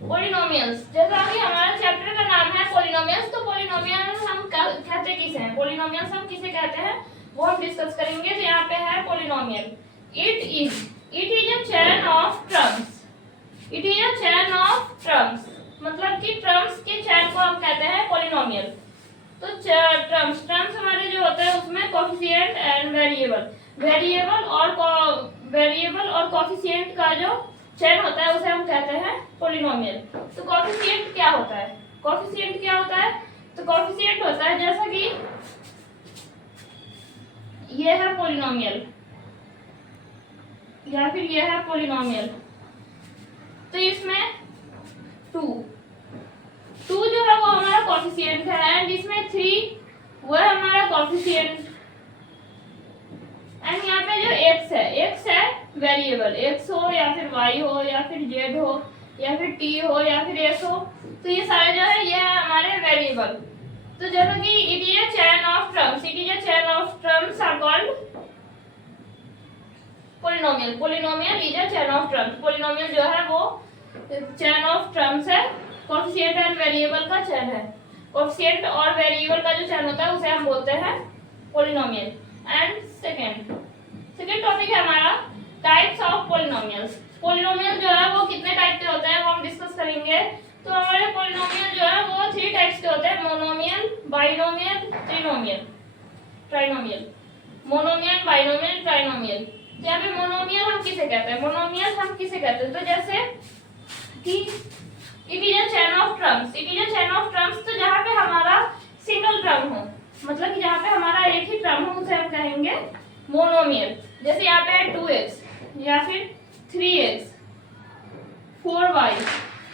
Polynomials, जैसा कि हमारा चैप्टर का नाम है पोलिनोमियल्स, तो पोलिनोमियल्स हम कहते किसे हैं, पोलिनोमियल्स हम किसे कहते हैं वो हम डिस्कस करेंगे। तो यहाँ पे है polynomial, it is a chain of terms, it is a chain of terms, मतलब कि टर्म्स के चेन को हम कहते हैं पोलिनोमियल। तो टर्म्स हमारे जो होते हैं उसमें कोफिशिएंट एंड वेरिएबल, वेरिएबल और कोफिशिएंट का जो चेन होता है उसे हम कहते हैं पोलिनोमियल। तो कोफिशिएंट क्या होता है, कोफिशिएंट क्या होता है, तो कोफिशिएंट होता है जैसा कि ये है पोलिनोमियल या फिर ये है पोलिनोमियल, तो इसमें टू जो है वो हमारा कोफिशिएंट है, एंड इसमें 3 वो है हमारा कोफिशिएंट, एंड यहाँ पे जो x है वेरिएबल, x हो या फिर y हो या फिर z हो या फिर t हो या फिर s हो, तो ये सारे जो है ये है हमारे वेरिएबल। तो जैसा कि it is a chain of terms, it is a chain of terms are called polynomial, polynomial is a chain of terms, polynomial जो है वो चेन ऑफ टर्म्स है, कोफिशिएंट एंड वेरिएबल का चेन है, कोफिशिएंट और वेरिएबल का जो chain होता है उसे हम बोलते हैं पोलिनोमियल। एंड सेकंड टॉपिक है हमारा टाइप्स ऑफ पोलिनोमियल्स, पोलिनोमियल जो है वो कितने टाइप के होते हैं वो हम डिस्कस करेंगे। तो हमारे पोलिनोमियल जो है वो 3 टाइप्स के होते हैं, monomial, binomial, trinomial, trinomial, monomial, binomial, trinomial. तो यहाँ पे मोनोमियल हम किसे कहते हैं, मोनोमियल हम किसे कहते हैं, तो जैसे कि it is a chain of terms, it is a chain of terms, तो जहाँ पे हमारा सिंगल टर्म हो, मतलब कि जहाँ पे हमारा एक ही टर्म हो उसे हम कहेंगे मोनोमियल। जैसे यहाँ पे है 2x या फिर 3x 4y,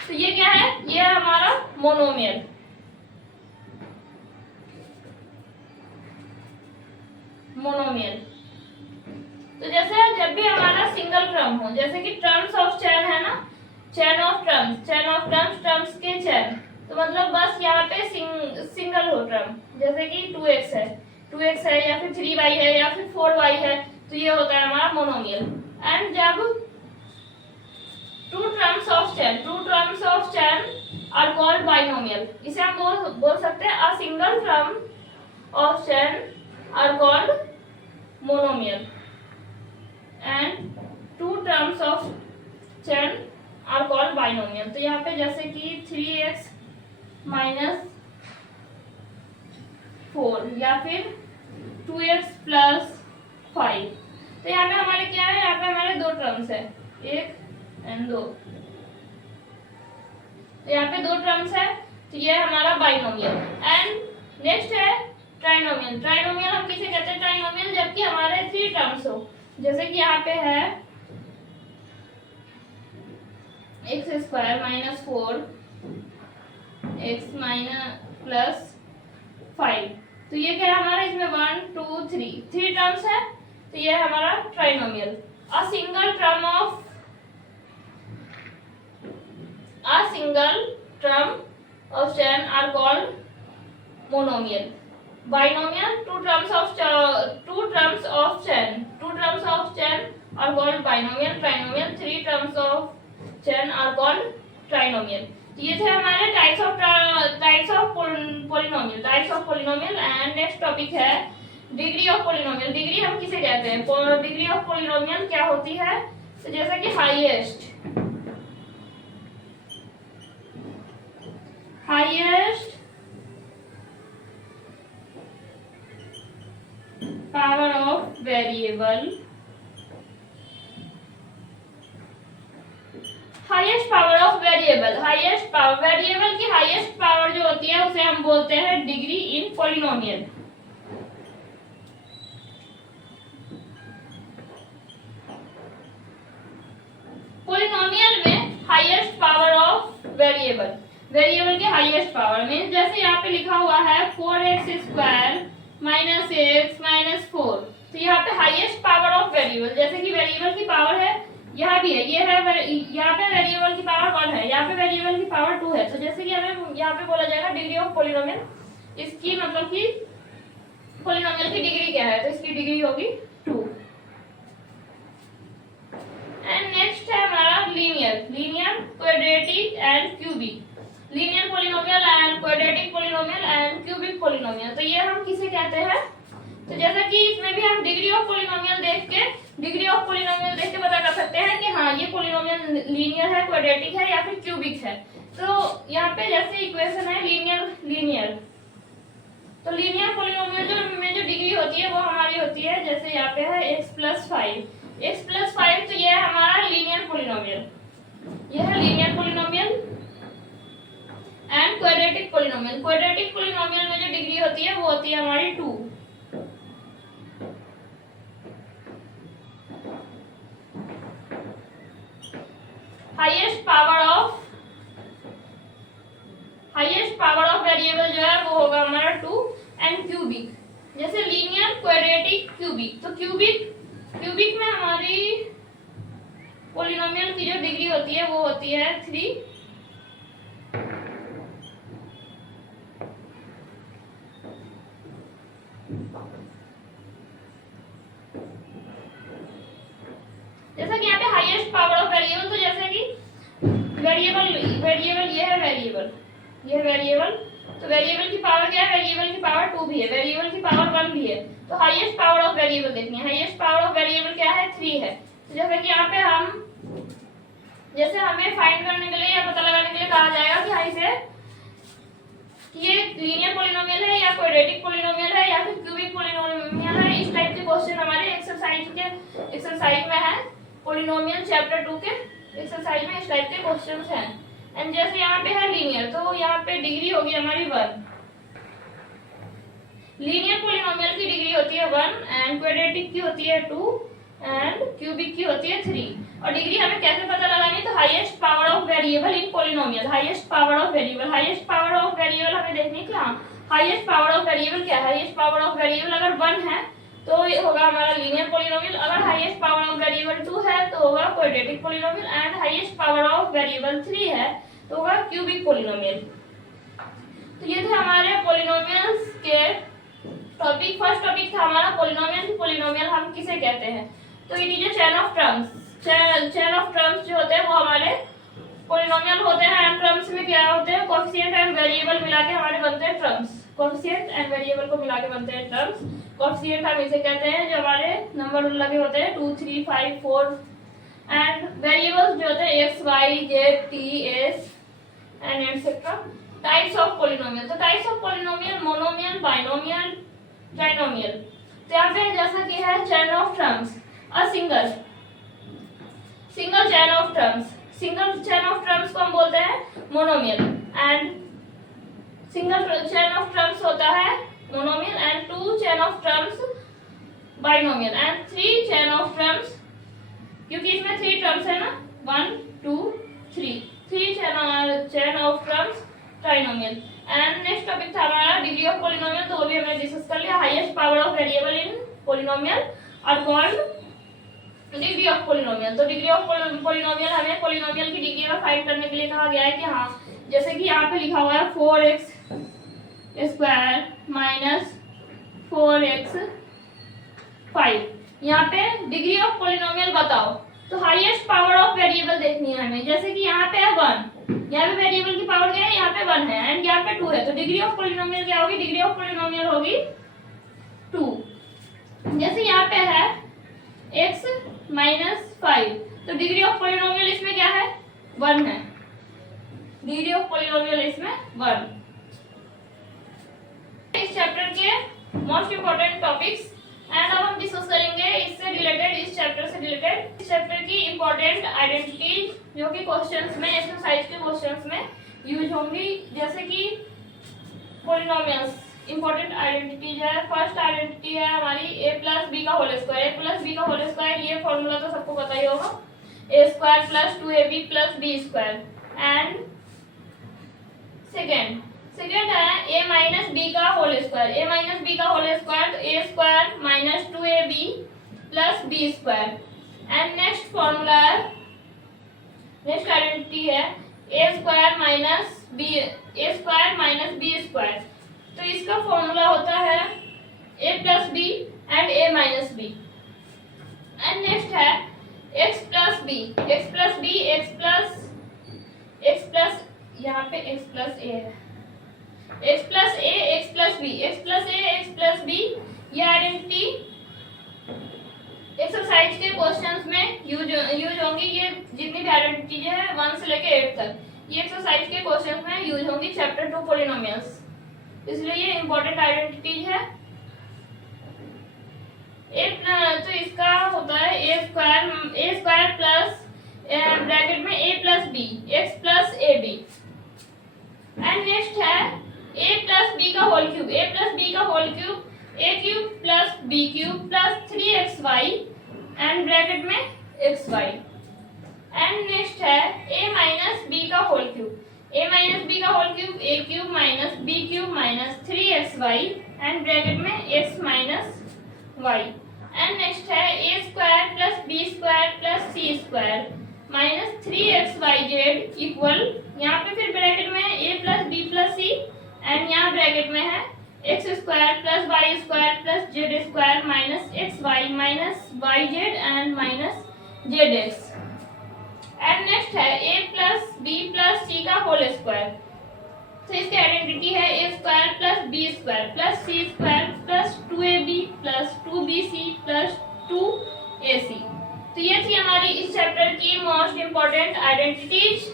तो ये क्या है, ये है हमारा मोनोमियल। मोनोमियल तो जैसे जब भी हमारा सिंगल टर्म हो, जैसे कि टर्म्स ऑफ चेन है ना, chain of terms, chain of terms, terms के चेन, तो मतलब बस यहाँ पे सिंगल हो टर्म, जैसे कि 2x है या फिर 3y है या फिर 4y है, तो ये होता है हमारा मोनोमियल। एंड जब two terms of chain are called binomial, इसे हम बोल सकते हैं a single term of chain are called monomial, and two terms of chain are called binomial. तो यहाँ पे जैसे कि 3x माइनस 4 या फिर 2x प्लस 5, तो यहाँ पे हमारे क्या है, यहाँ पे हमारे 2 टर्म्स है, 1 एंड 2, तो यहाँ पे 2 टर्म्स है, तो ये हमारा बाइनोमियल। एंड नेक्स्ट है ट्राइनोमियल, ट्राइनोमियल हम किसे कहते हैं, ट्राइनोमियल जबकि हमारे 3 टर्म्स हो, जैसे कि यहाँ पे है x² minus 4 x minus plus 5, तो ये क्या है हमारा, इसमें 1 2 3 टर्म्स है, तो ये है हमारा trinomial. A single term of chain are called monomial. Binomial two terms of chain are called binomial, trinomial 3 terms of chain are called trinomial. ये थे हमारे types of polynomial. And next topic है degree of polynomial. Degree हम किसे कहते हैं, degree of polynomial क्या होती है, तो जैसा कि highest power of variable, variable की हाईएस्ट पावर जो होती है उसे हम बोलते हैं डिग्री इन पोलिनोमियल। पोलिनोमियल में हाईएस्ट पावर ऑफ वेरिएबल की हाईएस्ट पावर मीन्स जैसे यहाँ पे लिखा हुआ है 4x² माइनस x माइनस 4, तो यहाँ पे हाईएस्ट पावर ऑफ वेरिएबल, जैसे कि वेरिएबल की पावर है यहाँ भी है, ये है यहाँ पे वेरिएबल की पावर 1 है, यहाँ पे वेरिएबल की पावर 2 है, तो जैसे कि हमें यहाँ पे बोला जाएगा डिग्री ऑफ पोलिनोमियल, इसकी मतलब कि पोलिनोमियल की डिग्री क्या है, तो इसकी डिग्री होगी 2। एंड नेक्स्ट है हमारा linear, linear, quadratic and cubic, linear polynomial and quadratic polynomial and cubic polynomial. तो ये हम किसे कहते हैं? तो जैसा कि इसमें भी हम डिग्री ऑफ पॉलिनोमियल देख के पता कर सकते हैं कि हाँ ये पॉलिनोमियल लीनियर है, क्वाड्रेटिक है या फिर क्यूबिक है। तो यहाँ पे जैसे इक्वेशन है लीनियर, तो लीनियर पॉलिनोमियल जो में जो डिग्री होती है वो हमारी होती है, जैसे यहाँ पे है x+5, तो ये है हमारा लीनियर पॉलिनोमियल, ये है linear polynomial and quadratic polynomial. Quadratic polynomial में जो डिग्री होती है वो होती है हमारी 2। हाईएस्ट पावर ऑफ वेरिएबल जो है वो होगा हमारा 2। एंड क्यूबिक, जैसे लीनियर, क्वाड्रेटिक, क्यूबिक, तो क्यूबिक में हमारी पॉलिनोमियल की जो डिग्री होती है वो होती है 3। जैसा कि यहाँ पे हाईएस्ट पावर ऑफ वेरिएबल, तो जैसे कि वेरिएबल ये है वेरिएबल, तो वेरिएबल की पावर क्या है? वेरिएबल की पावर 2 भी है, वेरिएबल की पावर 1 भी है। तो हाईएस्ट पावर ऑफ वेरिएबल देखनी है, हाईएस्ट पावर ऑफ वेरिएबल क्या है? 3 है। तो जैसे कि यहाँ पे जैसे हमें फाइंड करने के लिए या पता लगाने के लिए कहा जाएगा कि हाँ इसे ये लीनियर पॉलिनोमियल है या क्वाड्रेटिक पॉलिनोमियल है या फिर क्यूबिक पॉलिनोमियल है, इस टाइप के क्वेश्चन हमारे एक्सरसाइज में है, पॉलिनोमियल चैप्टर 2 के एक्सरसाइज में इस टाइप के क्वेश्चंस हैं। एंड जैसे यहाँ पे है लीनियर, तो यहाँ पे डिग्री होगी हमारी 1। लीनियर पॉलिनोमियल की डिग्री होती है 1 एंड क्वाड्रेटिक की होती है 2 एंड क्यूबिक की होती है 3। और डिग्री हमें कैसे पता लगानी? तो highest power of variable in polynomial, highest power of variable हमें देखनी है कि हाँ हाईएस्ट पावर ऑफ वेरिएबल क्या है। हाईएस्ट पावर ऑफ वेरिएबल अगर 1 है तो ये होगा हमारा लीनियर पॉलिनोमियल, अगर हाईएस्ट पावर ऑफ वेरिएबल 2 है तो होगा quadratic polynomial, and highest power of variable 3 है तो होगा क्यूबिक पॉलिनोमियल। तो ये थे हमारे पॉलिनोमियल्स के टॉपिक। फर्स्ट टॉपिक था हमारा पॉलिनोमियल हम किसे कहते हैं? तो it is a chain of terms जो होते हैं वो हमारे पॉलिनोमियल होते हैं। एंड टर्म्स में क्या होते हैं? कोएफिशिएंट एंड वेरिएबल मिला के हमारे बनते हैं टर्म्स, कोएफिशिएंट एंड वेरिएबल को मिला के बनते हैं टर्म्स। कोएफिशिएंट हम इसे कहते हैं जो हमारे नंबर लगे होते हैं 2, 3, 5, 4, एंड वेरिएबल्स जो होते हैं x, y, z, t, s and etcetera. Types of polynomial, तो types of polynomial monomial, binomial, trinomial. तो यहाँ पे जैसा कि है chain of terms, a single chain of terms को हम बोलते हैं monomial, and single chain of terms होता है monomial, and 2 chain of terms binomial, and 3 chain of terms, क्योंकि इसमें 3 टर्म्स है ना, 1, 2, 3 chain of terms trinomial. And next topic था हमारा डिग्री ऑफ पॉलिनोमियल, तो वो भी हमने डिस्कस कर लिया। Highest power of variable in polynomial are called degree of polynomial. तो डिग्री ऑफ पॉलिनोमियल हमें पॉलिनोमियल की डिग्री में फाइंड करने के लिए कहा गया है कि हाँ जैसे कि यहाँ पे लिखा हुआ है 4x स्क्वायर माइनस 4x 5, यहाँ पे डिग्री ऑफ पॉलिनोमियल बताओ। तो हाईएस्ट पावर ऑफ वेरिएबल देखनी है हमें, जैसे कि यहाँ पे है 1, यहाँ पे वेरिएबल की पावर क्या है? यहाँ पे 1 है एंड यहाँ पे 2 है, तो डिग्री ऑफ पॉलिनोमियल क्या होगी? डिग्री ऑफ पॉलिनोमियल होगी 2। जैसे यहाँ पे है x माइनस 5, तो डिग्री ऑफ पॉलिनोमियल इसमें क्या है? 1 है, डिग्री ऑफ पॉलिनोमियल इसमें 1। इस चैप्टर के मोस्ट इंपोर्टेंट टॉपिक्स एंड अब हम डिस्कस करेंगे इससे रिलेटेड, इस चैप्टर की इंपॉर्टेंट आइडेंटिटी जो कि क्वेश्चंस में, एक्सरसाइज के क्वेश्चंस में यूज होंगी। जैसे कि पॉलिनोमियल्स इंपॉर्टेंट आइडेंटिटी जो है, फर्स्ट आइडेंटिटी है हमारी a प्लस बी का होल स्क्वायर। ये फॉर्मूला तो सबको पता ही होगा, a square plus 2ab plus b square. And second है a माइनस बी का होल स्क्वायर, तो a square minus 2ab plus b square. And next identity है a square minus b square. तो इसका फॉर्मूला होता है a plus B and a minus B. And next है x plus B, x plus B, x plus यहाँ पे x plus A है, x plus A, x plus B, x plus A, x plus B, ये identity exercise के questions में use होंगी। ये जितनी भी आइडेंटिटी है 1 से लेके 8 तक, ये एक्सरसाइज के क्वेश्चंस में यूज होंगी चैप्टर 2 पॉलिनोमियल्स, इसलिए ये इंपॉर्टेंट आइडेंटिटीज है। तो इसका होता है ए स्क्वायर प्लस ब्रैकेट में a plus B, X plus A B. And next है a प्लस बी का whole cube, a plus B का whole cube, a cube plus B cube plus 3xy and bracket में xy। And next है a minus B का whole cube, a minus B का whole cube, a cube minus B cube minus 3xy and bracket में x minus y। And next है a square plus B square plus C square minus 3xyz equal, यहाँ पे फिर bracket में a plus B plus C and यहाँ bracket में है X square plus Y square plus Z square minus X Y minus Y Z and minus Z X. And next है a plus B plus C का whole square, तो इसकी identity है a square plus B square plus C square plus 2ab plus 2bc plus 2ac। तो ये थी हमारी इस चैप्टर की मोस्ट इम्पोर्टेंट आइडेंटिटीज।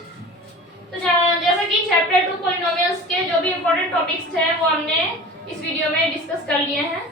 तो जैसा कि चैप्टर 2 पॉलिनोमियल्स के जो भी इम्पोर्टेंट टॉपिक्स थे वो हमने इस वीडियो में डिस्कस कर लिए हैं।